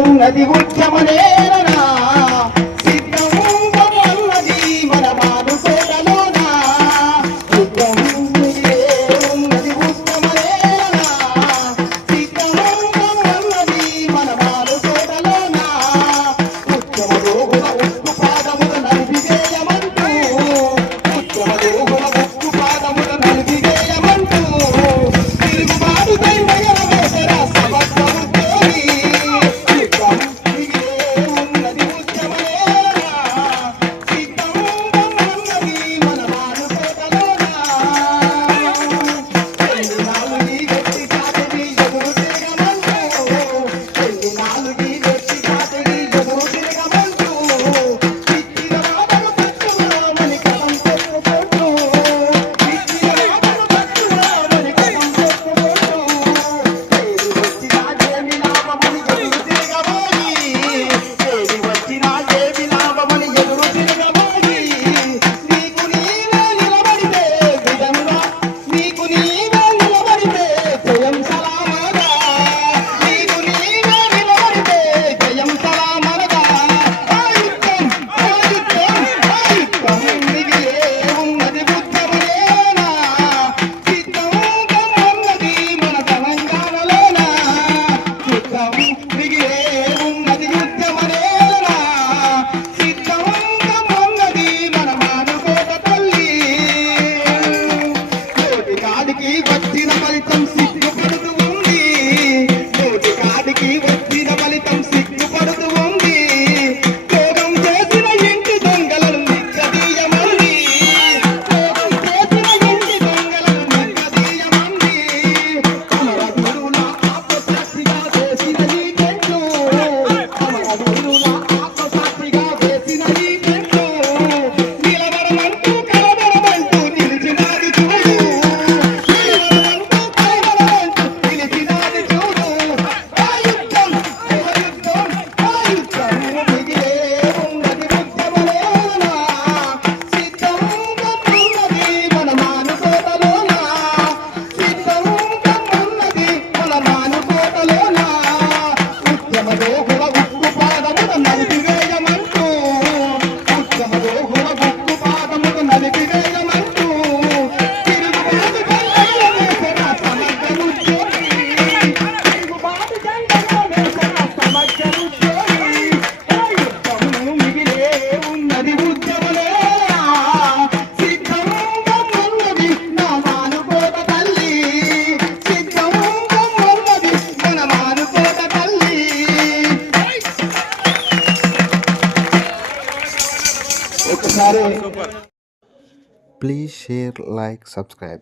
ఉన్నది ఉద్యమనేనా సిద్ధంగా ఉన్నది మన మానుకోటలోనా యుద్ధం మిగిలే ఉన్నది ఉద్యమనేనా సిద్ధంగా ఉన్నది మన మానుకోటలోనా ఉద్యమ రోగుల ఉక్కు పాదముల నలిపివేయమంటూ ఉద్యమ రోగుల ఉక్కు పాదముల నలిపివేయమంటూ తిరుగుబాటుపై మగరవేసరా సమగ్ర ఉద్యోగి యుద్ధం మిగిలే ఉన్నది ఉద్యమనేనా సిద్ధంగా ఉన్నది మన మానుకోటలోనా ఎన్ని నాలుగి గట్టి కాటికి ఎదురు తిరగమంటూ ఎన్ని నాలుగి గట్టి కాటికి ఎదురు తిరగమంటూ పిచ్చిల మాటలు పట్టుకున్నామని కలం చెప్పుకుంటూ పిచ్చిల మాటలు పట్టుకున్నామని కలం చెప్పుకుంటూ ఏది వచ్చినా ఏమి లాభమని ఎదురు తిరగబోయి ఏది వచ్చినా ఏమి లాభమని ఎదురు తిరగబోయి నీకు నీవే నిలబడితే విధంగా నీకు నీవే నిలబడితే జయం సలామగా నీకు నీవే నిలబడితే జయం సలామగా ఆయుక్తం మిగిలే ఉన్నది ఉద్యమనేనా సిద్ధంగా ఉన్నది మన తెలంగాణలోనా యుద్ధం మిగిలే ఉన్నది ఉద్యమనేనా సిద్ధంగా ఉన్నది మన మానుకోట తల్లి నోటి కాడికి వచ్చిన ఫలితం సిగ్గుపడుతూ ఉంది నోటి కాడికి వచ్చిన ఫలితం సిగ్గుపడుతూ ఉంది త్యాగం చేసిన ఇంటి దొంగలను నిగ్గదీయమంది త్యాగం చేసిన ఇంటి దొంగలను నిగ్గదీయమంది అమరవీరుల ఆత్మసాక్షిగా వేసిన ఈ చెట్లు అమరవీరుల ఆత్మసాక్షిగా వేసిన ఈ చెట్లు నిలబడమంటూ కలబడమంటూ నిలిచినది చూడు నిలబడమంటూ కలబడమంటూ నిలిచినది చూడు ఆయుద్ధం ఆయుద్ధం మిగిలే ఉన్నది ఉద్యమనేనా సిద్ధంగా ఉన్నది మన మానుకోటలోనా సిద్ధంగా ఉన్నది మన మానుకోటలోనా ఉద్యమ రోగుల ఉక్కు పాదముల నలిపివేయమంటూ ఉద్యమ రోగుల ఉక్కు పాదముల నలిపివేయమంటూ తిరుగుబాటు జెండలో వేసిన సమగ్ర ఉద్యోగి తిరుగుబాటు జెండలో వేసిన సమగ్ర ఉద్యోగి యుద్ధం మిగిలే ఉన్నది ఉద్యమనేనా సిద్ధంగా ఉన్నది నా మానుకోట తల్లి సిద్ధంగా ఉన్నది మన మానుకోట తల్లి ఒకసారి Please share, like, subscribe.